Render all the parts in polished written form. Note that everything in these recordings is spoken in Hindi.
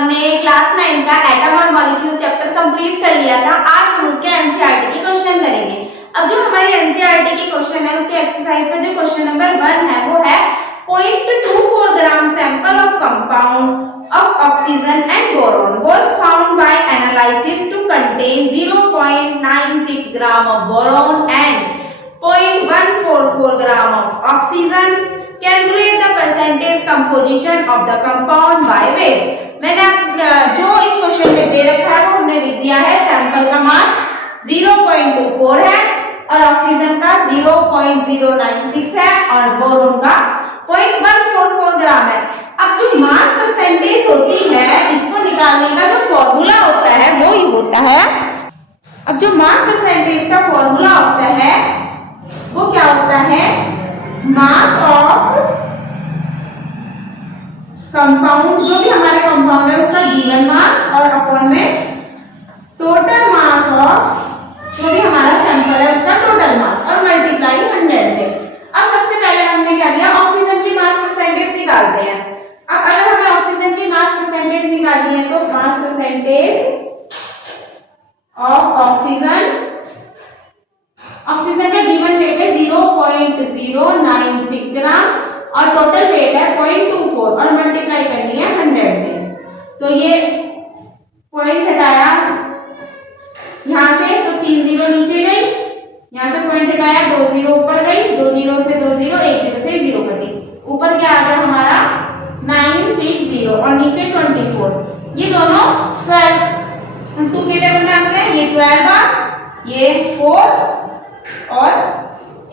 हमने क्लास 9 का एटम और मॉलिक्यूल चैप्टर कंप्लीट कर लिया था। आज हम उसके एनसीईआरटी के क्वेश्चन करेंगे। अब जो हमारी एनसीईआरटी के क्वेश्चन है उसके एक्सरसाइज में जो क्वेश्चन नंबर 1 है वो है 0.24 gram sample of compound of oxygen and boron was found by analysis to contain 0.96 gram of boron and 0.144 gram of oxygen. Calculate the percentage composition of the compound by weight. मैंने जो इस क्वेश्चन में दे रखा है वो हमने लिख दिया है। सैंपल का मास 0.24 है और ऑक्सीजन का 0.096 है और बोरोन का 0.144 ग्राम है। अब जो मास परसेंटेज होती है इसको निकालने का जो फॉर्मूला होता है वो ही होता है। अब जो मास परसेंटेज का फॉर्मूला होता है वो क्या होता है? मास ऑफ कंपाउंड, जो भी हमारे कंपाउंड है उसका गिवन मास और अपॉन में टोटल मास ऑफ जो भी हमारा सैंपल है उसका टोटल मास और मल्टीप्लाई 100 से। अब सबसे पहले हमने क्या किया? ऑक्सीजन की मास परसेंटेज निकालते हैं। अब अगर हमें ऑक्सीजन की मास परसेंटेज निकालनी है तो मास परसेंटेज ऑफ ऑक्सीजन का गिवन वेट है 0.096 ग्राम और टोटल वेट है 0.24 और मल्टीप्लाई करनी है 100 से। तो ये पॉइंट हटाया यहां से तो 3 जीरो नीचे गई, यहां से पॉइंट हटाया 2 जीरो ऊपर गई, 2 जीरो से 2 जीरो, 1 जीरो से 0 कटी, ऊपर क्या आ गया हमारा 960 और नीचे 24। ये दोनों 12 2 के टेबल में आते हैं। ये 12 ये 4 और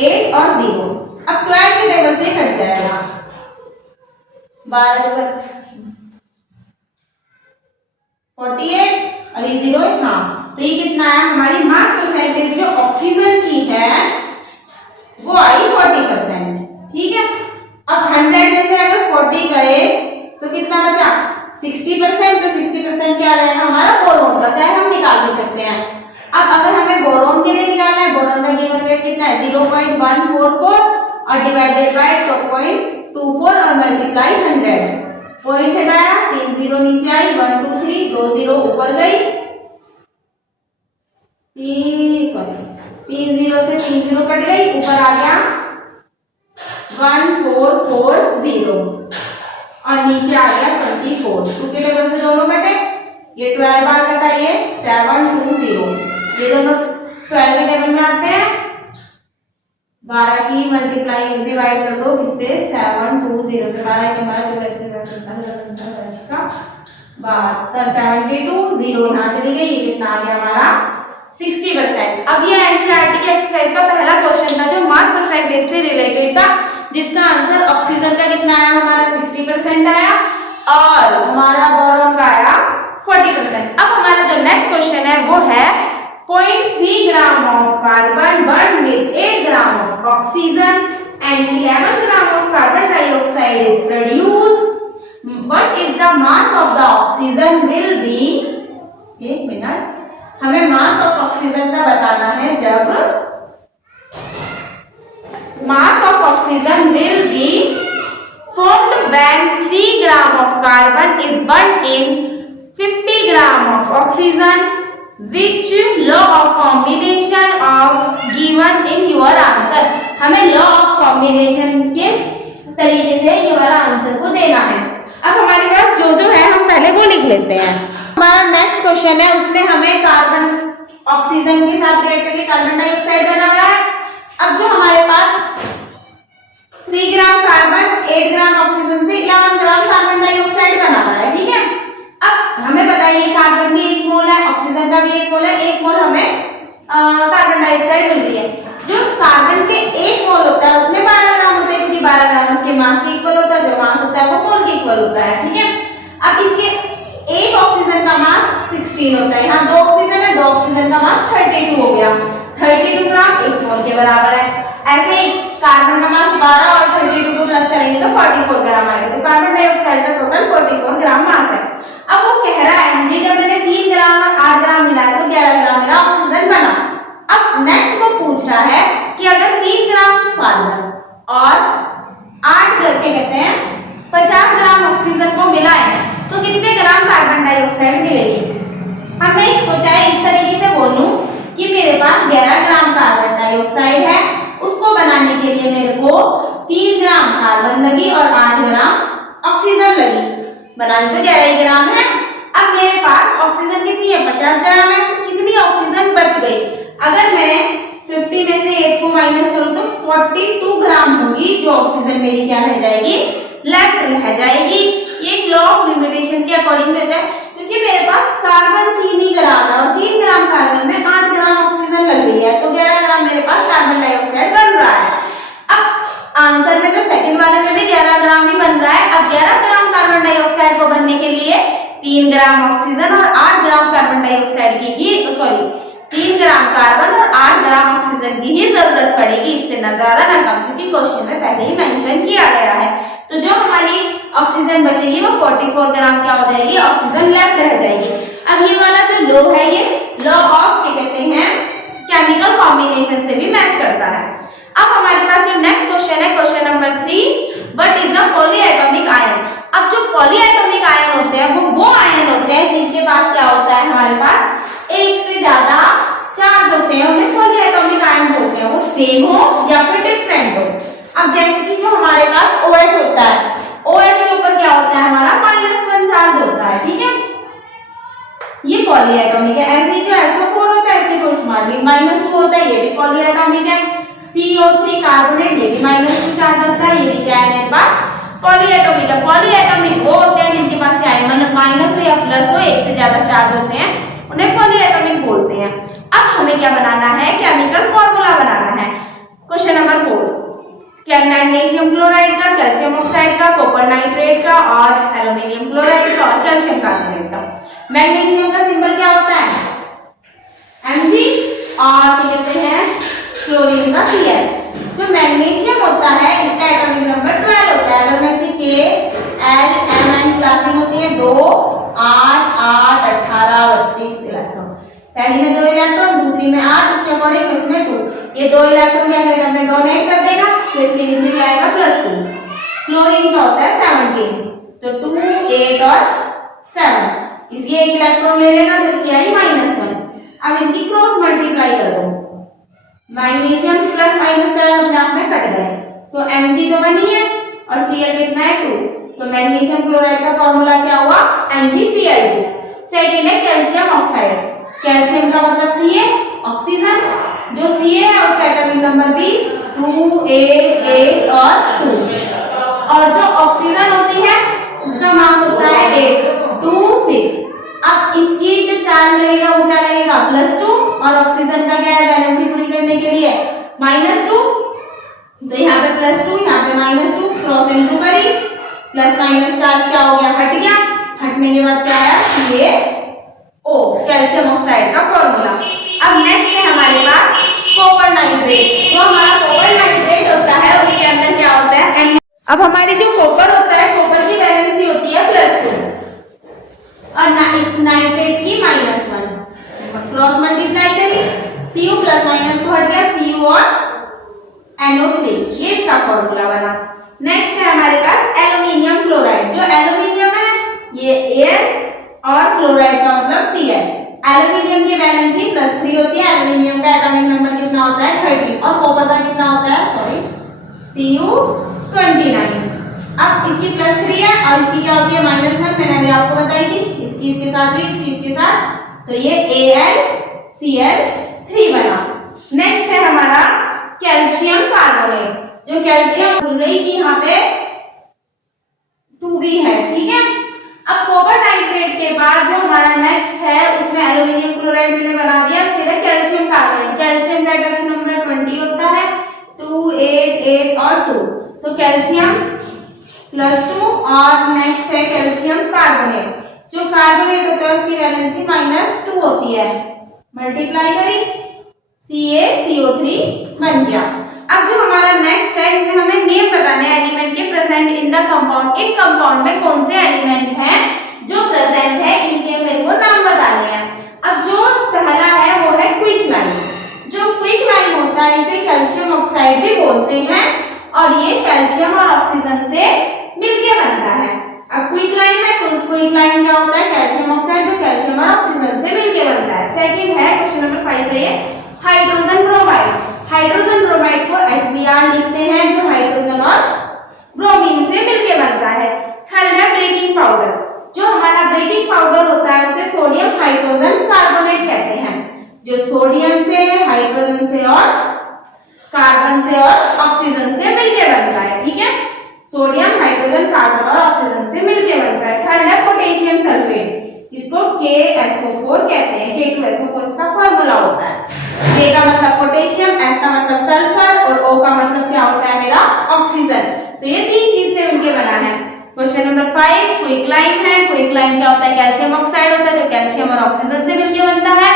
8 और 0। अब 12 के टेबल से कट जाएगा 12 के बच 48 और ये 0 है। हाँ, तो ये कितना है? हमारी मास परसेंटेज जो ऑक्सीजन की है वो आई 40%। ठीक है। अब 100 में से अगर 40 गए तो कितना बचा? 60%। तो 60% क्या रहेगा हमारा? बोरोन का, चाहे हम निकाल भी सकते हैं। अब अगर हमें बोरोन के लिए निकालना है, बोरोन का गिवन वेट कितना है? 0.144 और डिवाइडेड बाय 0.24 और मल्टीप्लाई 100। पॉइंट हटाया 3 जीरो नीचे आई, 1 2 3 2 जीरो ऊपर गई, 3 जीरो से 3 जीरो कट गई, ऊपर आ गया 1440 और नीचे आ गया 24। 2 के टेबल से दोनों कटे, ये 12 बार कटा, ये 720। ये दोनों 12 के टेबल में आते हैं। 12 की मल्टीप्लाई डिवाइड कर दो किससे? 720 से। 12 के हमारा जो बच्चे का 72 0 यहाँ चली गई। ये कितना आ गया हमारा? 60%। अब ये एनसीईआरटी की एक्सरसाइज का पहला क्वेश्चन था जो मास परसेंटेज से रिलेटेड था, जिसका आंसर ऑक्सीजन का कितना आया हमारा? 60% आया और हमारा बोरोन का आया 40%। अब हमारा जो नेक्स्ट क्वेश्चन है वो है 0.3 gram of carbon burn with 8 gram of oxygen and 11 gram of carbon dioxide is produced. What is the mass of the oxygen will be? एक मिनट, हमें मास ऑफ ऑक्सीजन का बताना है। जब mass of oxygen will be formed when 3 gram of carbon is burnt in 50 gram of oxygen. Which law of combination of given in your answer? हमें law of combination के तरीके से ये वाला आंसर को देना है। अब हमारे पास जो है हम पहले वो लिख लेते हैं। हमारा नेक्स्ट क्वेश्चन है उसमें हमें कार्बन ऑक्सीजन के साथ रिएक्ट करके कार्बन डाइऑक्साइड बना रहा है। अब जो हमारे पास 3 ग्राम कार्बन 8 ग्राम ऑक्सीजन से 11 ग्राम कार्बन डाइऑक्साइड बना रहा है। ठीक है। अब हमें बताइए कार्बन भी 1 मोल है, ऑक्सीजन का भी 1 मोल है, 1 मोल हमें कार्बन डाइऑक्साइड मिल रही है। जो कार्बन के 1 मोल होता है उसमें 12 ग्राम होते हैं, क्योंकि 12 ग्राम उसके मास के इक्वल होता है, जो मास होता है वो मोल के इक्वल होता है। ठीक है। अब इसके एक ऑक्सीजन का मास 16 होता है, यहाँ 2 ऑक्सीजन है, 2 ऑक्सीजन का मास 32 हो गया, 32 ग्राम 1 मोल के बराबर है। ऐसे ही कार्बन का मास 12 और 32 को प्लस करेंगे तो 44 ग्राम आएगा। तो कार्बन डाइऑक्साइड का टोटल 44 ग्राम मास है। अब वो कह रहा है मुझे जब मैंने 3 ग्राम और 8 ग्राम मिलाया तो 11 ग्राम मेरा ऑक्सीजन बना। अब नेक्स्ट वो पूछ रहा है कि अगर 3 ग्राम कार्बन और 8 करके कहते हैं 50 ग्राम ऑक्सीजन को मिलाएं तो कितने ग्राम कार्बन डाइऑक्साइड मिलेगी। अब मैं इसको चाहे इस तरीके से बोल लूं कि मेरे पास 11 ग्राम कार्बन डाइऑक्साइड है, उसको बनाने के लिए मेरे को 3 ग्राम कार्बन लगी और 8 ग्राम ऑक्सीजन लगी। बनाने तो 11 ग्राम है। अब मेरे पास ऑक्सीजन कितनी है, 50 ग्राम है। तो कितनी ऑक्सीजन बच गई, अगर मैं 50 में से 8 को माइनस करूं तो 42 ग्राम होगी, जो ऑक्सीजन मेरी क्या रह जाएगी, लेफ्ट रह जाएगी। ये लॉ ऑफ लिमिटेशन के अकॉर्डिंग होता है, क्योंकि मेरे पास कार्बन 3 ही ग्राम है और 3 ग्राम कार्बन में 8 ग्राम ऑक्सीजन लग गई है, तो 11 ग्राम मेरे पास कार्बन डाइऑक्साइड बन रहा है। अब आंसर में तो सेकंड वाले में भी 11 ग्राम ही बन रहा है। अब 11 ग्राम कार्बन डाइऑक्साइड को बनने के लिए 3 ग्राम ऑक्सीजन और 8 ग्राम कार्बन डाइऑक्साइड की ही 3 ग्राम कार्बन और 8 ग्राम ऑक्सीजन की ही जरूरत पड़ेगी, इससे न ज्यादा न कम, क्योंकि क्वेश्चन में पहले ही मेंशन किया गया है। तो जो हमारी ऑक्सीजन बचेगी वो 44 ग्राम क्या हो जाएगी, ऑक्सीजन लेफ्ट रह जाएगी। अब ये वाला जो लॉ है, ये लॉ ऑफ क्या कहते हैं, केमिकल कॉम्बिनेशन से भी मैच करता है। अब हमारे पास जो नेक्स्ट क्वेश्चन है, question number 3, what is a polyatomic ion. अब जो पॉलीएटॉमिक आयन होते हैं वो आयन होते हैं जिनके पास क्या होता है, हमारे पास एक से ज्यादा चार्ज होते हैं, उन्हें पॉलीएटॉमिक आयन बोलते हैं, वो सेम हो या फिर डिफरेंट हो। अब जैसे कि जो हमारे पास OH होता है, OH के ऊपर क्या होता है, हमारा -1 चार्ज होता है, ठीक है, ये पॉलीएटॉमिक है। ऐसे ही जो SO4 होता है, इसके कोष्मार्बिक -2 होता है, ये भी पॉलीएटॉमिक है। CO3 कार्बोनेट, ये भी -2 चार्ज होता है, ये भी क्या है मेरे पास, पॉलीएटॉमिक है। पॉलीएटॉमिक वो होते हैं जिनके पास चाहे माइनस हो या प्लस हो, एक से ज्यादा चार्ज होते हैं, उन्हें पॉलीएटॉमिक बोलते हैं। अब हमें क्या बनाना है, केमिकल फॉर्मूला बनाना है। क्वेश्चन नंबर 4, क्या मैग्नीशियम क्लोराइड का, कैल्शियम ऑक्साइड का, कॉपर नाइट्रेट का और एल्युमिनियम क्लोराइड का और कैल्शियम कार्बोनेट का। मैग्नीशियम का सिंबल क्या होता है, Mg, और क्या कहते हैं, क्लोरीन का Cl। जो मैग्नीशियम होता है इसका एटॉमिक नंबर 12 होता है। अगर मैं इसे K L M N classing होती है 2 8 8 18 32 इलेक्ट्रॉन, पहली में 2 इलेक्ट्रॉन, दूसरी में 8, उसके अकॉर्डिंग इसमें 2। ये 2 इलेक्ट्रॉन क्या करेगा, हमें डोनेट कर देगा, फिर इसके नीचे क्या आएगा, +2। क्लोरीन का होता है 17, तो 2 8 और 7, इसकी एक इलेक्ट्रॉन ले लेगा तो इसकी आई -1। अब इनकी क्रॉस मल्टीप्लाई कर दो, मैग्नीशियम प्लस माइनस चार्ज अपने आप में कट गए, तो Mg तो 1 ही है और Cl कितना है, 2, तो मैग्नीशियम क्लोराइड का फॉर्मूला क्या हुआ, MgCl2। सेकंड है कैल्शियम ऑक्साइड, कैल्शियम का मतलब Ca, ऑक्सीजन, जो Ca है उसका एटॉमिक नंबर 20, 2 8 8 और 2, और जो ऑक्सीजन होती है उसका मास होता है 8 2 6। अब इसकी जो चार्ज लगेगा वो क्या लगेगा, +2, और ऑक्सीजन का क्या है, बैलेंस पूरी करने के लिए -2, तो यहाँ पे +2 यहाँ पे -2, क्रॉस इनटू करी, प्लस माइनस चार्ज क्या हो गया, हट गया, हटने के बाद क्या आया, CaO, कैल्शियम ऑक्साइड का फॉर्मूला। अब नेक्स्ट है हमारे पास कॉपर नाइट्रेट। जो हमारा कॉपर नाइट्रेट होता है उसके अंदर क्या होता है, अब हमारी जो कॉपर होता है, कॉपर की वैलेंसी होती है +2 और इस नाइट्रेट की -1, क्रॉस मल्टीप्लाई करी, Cu प्लस माइनस को हट गया, Cu और NO3, ये इसका फॉर्मूला बना। नेक्स्ट है हमारे पास एल्युमिनियम क्लोराइड। जो एल्युमिनियम है ये एयर और क्लोराइड का मतलब Cl। एल्युमिनियम की वैलेंसी +3 होती है, एल्युमिनियम का एटॉमिक नंबर कितना होता है, 13, और कॉपर का कितना होता है, Cu29। अब इसकी +3 है और इसकी क्या होती है, -1, मैंने अभी आपको बताई थी, इसकी इसके साथ हुई, इसकी इसके साथ, तो ये AlCl3 बना। नेक्स्ट है हमारा कैल्शियम कार्बोनेट। जो कैल्शियम भूल गई कि यहाँ पे 2 भी है, ठीक है। अब कॉपर नाइट्रेट के बाद जो हमारा नेक्स्ट है उसमें एल्युमिनियम क्लोराइड मैंने बना दिया, फिर है कैल्शियम कार्बोनेट। कैल्शियम का एटॉमिक नंबर 20 होता है, 2 8 8 और 2, तो कैल्शियम +2 और नेक्स्ट है कैल्शियम कार्बोनेट। जो कार्बोनेट होता है उसकी वैलेंसी -2 होती है, मल्टीप्लाई करी, CaCO3 बन गया। अब जो हमारा नेक्स्ट है इसमें हमें नेम बताने हैं एलिमेंट के present in the compound. In compound में कौन से एलिमेंट हैं जो प्रेजेंट है, इनके मेरे को नाम बताने हैं। अब जो पहला है वो है क्विकलाइन। जो क्विकलाइन होता है इसे कैल्शियम ऑक्साइड भी बोलते हैं और ये कैल्शियम और ऑक्सीजन से मिलके बनता है। अब क्विकलाइन में क्विकलाइन क्या होता है? कैल्शियम ऑक्साइड, जो कैल्शियम और ऑक्सीजन से मिलकर बनता है। सेकंड है क्वेश्चन नंबर 5 है ये हाइड्रोजन ब्रोमाइड। हाइड्रोजन ब्रोमाइड को HBr लिखते हैं, जो हाइड्रोजन और ब्रोमीन से मिलकर बनता है। थर्ड है ब्रेकिंग पाउडर। जो हमारा ब्रेकिंग पाउडर होता है उसे सोडियम हाइड्रोजन कार्बोनेट कहते हैं, जो सोडियम से, हाइड्रोजन से और कार्बन से और ऑक्सीजन से मिलकर बनता है। ठीक है, सोडियम, हाइड्रोजन, कार्बन और ऑक्सीजन से मिलकर बनता है। थर्ड है पोटेशियम सल्फेट, जिसको KSO4 कहते हैं। K2SO4 इसका फॉर्मूला होता है। K का मतलब पोटेशियम, S का मतलब सल्फर और O का मतलब क्या होता है मेरा? ऑक्सीजन। तो ये तीन चीज से मिलकर बना है। क्वेश्चन नंबर 5 क्विकलाइन है। क्विकलाइन क्या होता है? कैल्शियम ऑक्साइड होता है, जो कैल्शियम और ऑक्सीजन से मिलकर बनता है।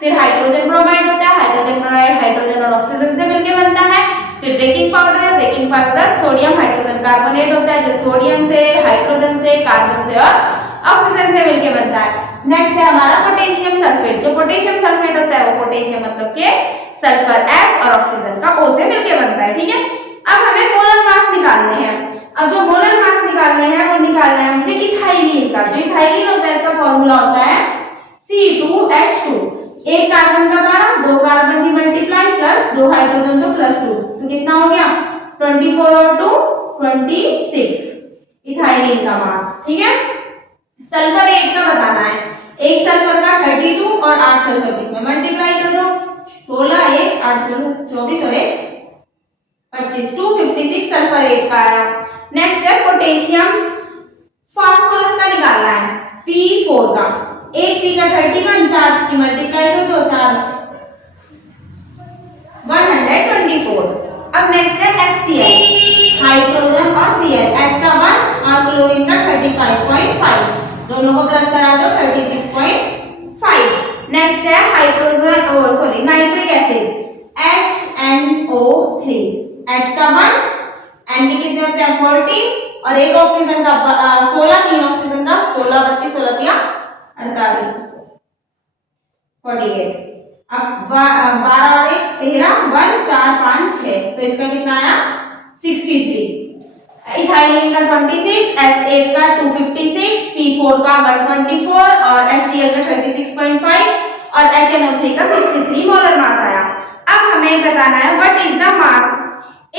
फिर हाइड्रोजन ब्रोमाइड होता है, हाइड्रोजन ब्रोमाइड हाइड्रोजन और ऑक्सीजन से मिलकर बनता है। फिर ब्रेकिंग पाउडर है, breaking powder sodium hydrogen carbonate होता है, जो सोडियम से, हाइड्रोजन से, कार्बन से और ऑक्सीजन से मिलकर बनता है। नेक्स्ट है हमारा पोटेशियम सल्फेट। जो पोटेशियम सल्फेट होता है वो पोटेशियम मतलब के, सल्फर S और ऑक्सीजन का O से मिलकर बनता है। ठीक है, अब हमें मोलर मास निकालने हैं। अब जो मोलर मास निकालने हैं वो निकालना है मुझे इथाइलिन का। जो इथाइलिन होता है इसका फॉर्मूला होता है C2H2। एक कार्बन का 12, दो कार्बन की मल्टीप्लाई प्लस दो हाइड्रोजन तो प्लस 2, तो कितना हो गया? 24 और 2 26 इथाइलिन का मास। ठीक है, सल्फर 8 का बताना है। एक सल्फर का 32 और 8 सल्फर के इसमें मल्टीप्लाई कर दो। 16 1 8 24 और 1 25, 256 सल्फर 8 का आया। नेक्स्ट है पोटेशियम फास्फोरस का निकालना है, P4 का। एक P का 31, 4 की मल्टीप्लाई कर दो, 4 124। अब नेक्स्ट है HCl, हाइड्रोजन और Cl, H का 1 और क्लोरीन का 35.5, दोनों को प्लस करा दो 36.5। नेक्स्ट है हाइड्रोजन और sorry nitric acid HNO3, H का 1, N के कितने होते हैं 14 और एक ऑक्सीजन का 16, तीन ऑक्सीजन का 16 32 16 या 48 48। अब 12 और 1 13 1 4 5 6, तो इसका कितना आया 63। इथाइलिन का 26, S8 का 256, P4 का 124 और HCl का 36.5 और HNO3 का 63 मोलर मास आया। अब हमें बताना है what is the mass.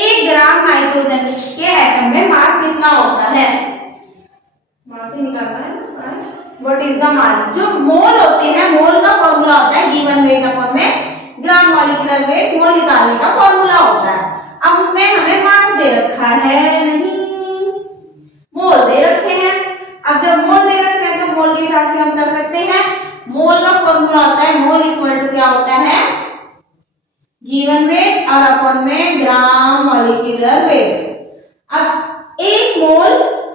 1 gram nitrogen के एटम में मास कितना होता है? मास ही निकालना है। व्हाट इज द मास? जो मोल होते हैं, मोल का फॉर्मूला होता है गिवन वेट अपॉन में ग्राम मॉलिक्यूलर वेट, मोल निकालने का फॉर्मूला होता है। अब उसमें हमें मास दे रखा है नहीं, मोल दे रखे हैं। अब जब मोल दे रखे हैं तो मोल के हिसाब से हम कर सकते हैं। मोल का फॉर्मूला होता है मोल इक्वल टू क्या होता है? गिवन वेट और अपॉन में ग्राम मॉलिक्यूलर वेट। अब एक मोल,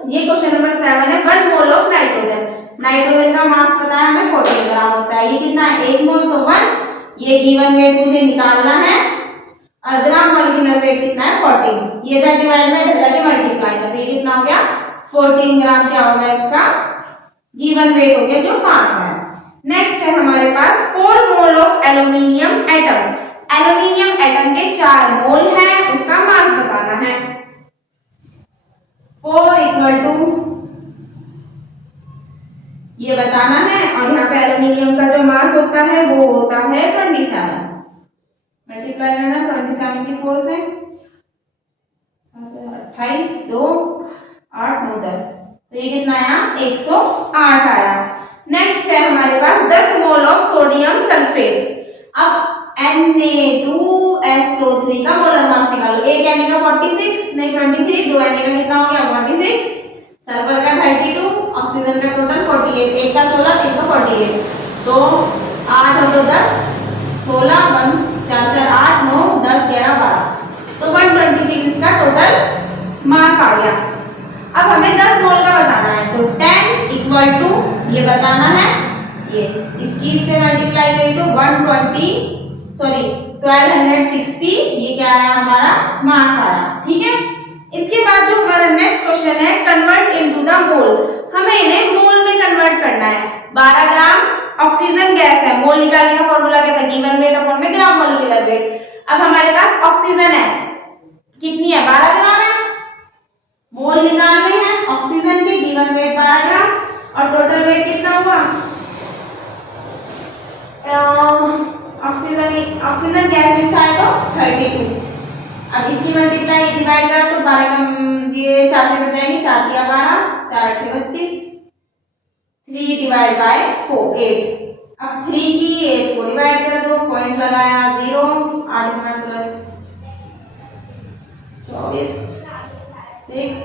ये क्वेश्चन नंबर 7 है, 1 मोल ऑफ नाइट्रोजन। नाइट्रोजन का मास पता है हमें 14 ग्राम होता है। ये कितना है? 1 मोल तो 1, ये गिवन वेट मुझे निकालना है और ग्राम मॉलिक्यूलर वेट कितना है 14। ये इधर डिवाइड में इधर जाके मल्टीप्लाई कर, ये कितना हो गया 14 ग्राम क्या होगा इसका गिवन वेट हो गया जो मास है। नेक्स्ट है हमारे पास 4 mole of aluminium atom. Aluminium atom के 4 मोल हैं, उसका मास बताना है। 4 इक्वल टू ये बताना है और यहाँ पे एल्यूमिनियम का जो मास होता है वो होता है 27। मल्टीप्लाई करना 27 की 4 से 28 2 8 9 10, तो ये कितना आया 108 आया। नेक्स्ट है हमारे पास 10 मोल ऑफ सोडियम सल्फेट। अब Na2SO3 का मोलर मास निकालो। एक Na का 46 नहीं 23, दो Na का कितना हो गया 46, सल्फर का 32, ऑक्सीजन का टोटल 48, एक का 16 तीन का 48, तो 8 और 2 10 16 1 4 4 8 9 10 11 12, तो 126 इसका टोटल मास आ गया। अब हमें 10 मोल का बताना है, तो 10 इक्वल टू ये बताना है, ये इसकी इससे मल्टीप्लाई करी तो 1260, ये क्या आया हमारा मास आया। ठीक है, इसके बाद जो हमारा नेक्स्ट क्वेश्चन है कन्वर्ट इनटू द मोल। हमें इन्हें मोल में कन्वर्ट करना है। 12 ग्राम ऑक्सीजन गैस है, मोल निकालने का फॉर्मूला क्या था? गिवन वेट अपॉन में ग्राम मॉलिक्यूलर वेट। अब हमारे पास ऑक्सीजन है, कितनी है 12 ग्राम है, मोल निकालने हैं ऑक्सीजन के, गिवन वेट 12 ग्राम। और टोटल वेट कितना हुआ? ऑक्सीजन गैस लिखा है तो 32। अब इसकी मल्टीप्लाई डिवाइड करा तो 12 का ये 4 से कट जाएंगे, 4 दिया 12, 4 8 32, 3 डिवाइड बाय 4 8। अब 3 की 8 को डिवाइड कर दो, पॉइंट लगाया 0, 8 मिनट चला 24 6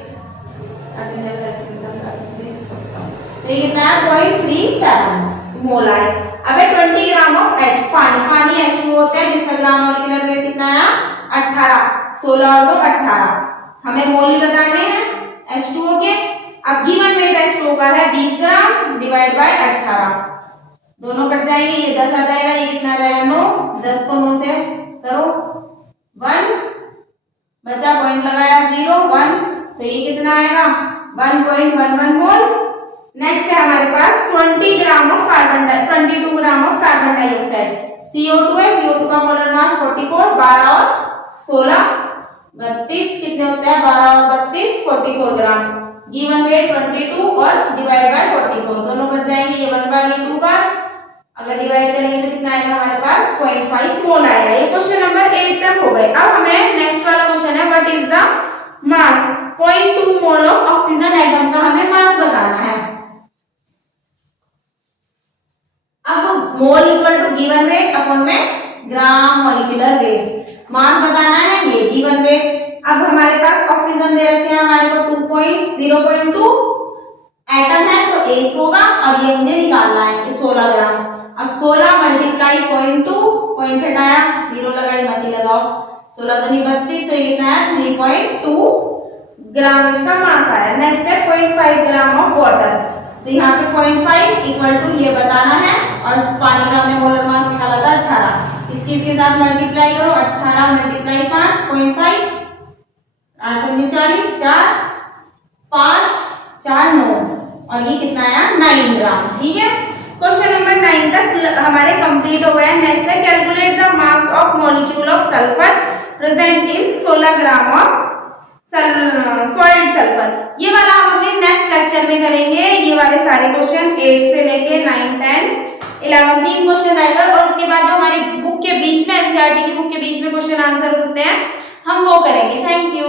तो ये कितना है 0.37 मोल आए। अब 20 ग्राम ऑफ H पानी H2 होता है जिसका ग्राम मॉलिक्यूलर वेट कितना है 18, 16 और 2 18। हमें मोल ही बताने हैं H2O के। अब गिवन वेट H2O का है 20 ग्राम डिवाइड बाय 18, दोनों कट जाएंगे, ये 10 आ जाएगा, ये कितना आ जाएगा 9, 10 को 9 से करो 1 बचा, पॉइंट लगाया 0 1 तो ये कितना आएगा 1.11 मोल। नेक्स्ट है हमारे पास 22 gram of carbon dioxide, CO2 है, CO2 का मोलर मास 44, 12 और 16 32 कितने होते हैं 12 और 32 44 ग्राम। गिवन वेट 22 और डिवाइड बाय 44, दोनों कट जाएंगे, ये 1 बार ये 2 बार, अगर डिवाइड करेंगे तो कितना आएगा हमारे पास 0.5 मोल आएगा। ये क्वेश्चन नंबर 8 तक हो गए। अब हमें नेक्स्ट वाला क्वेश्चन है what is the mass, 0.2 mole of oxygen atom का हमें मास बताना है। अब mole equal to given weight upon में ग्राम मॉलिक्यूलर वेट, मास बताना है ये गिवन वेट। अब हमारे पास ऑक्सीजन दे रखे हैं हमारे को 0.2 एटम है तो 1 होगा और ये मुझे निकालना है 16 ग्राम। अब 16 मल्टीप्लाई 0.2, पॉइंट हटाया 0 लगाई मत लगाओ, 16 दूनी 32 तो ये कितना है 3.2 ग्राम इसका मास आया। नेक्स्ट है 0.5 ग्राम ऑफ वाटर, तो यहाँ पे 0.5 इक्वल टू ये बताना है और पानी का हमने मोलर मास निकाला था 18, इसके साथ मल्टीप्लाई करो 18 मल्टीप्लाई 5 0.5 8 पंजे 40 4 5 4 9 और ये कितना आया 9 ग्राम। ठीक है, क्वेश्चन नंबर 9 तक हमारे कंप्लीट हो गए। नेक्स्ट है calculate the mass of molecule of sulphur present in 16 gram of solid sulphur. ये वाला हम अपने नेक्स्ट लेक्चर में करेंगे। ये वाले सारे क्वेश्चन 8 से लेके 9 10 11 3 क्वेश्चन आएगा और उसके बाद जो हमारी बुक के बीच में एनसीईआरटी की बुक के बीच में क्वेश्चन आंसर होते हैं हम वो करेंगे। Thank you.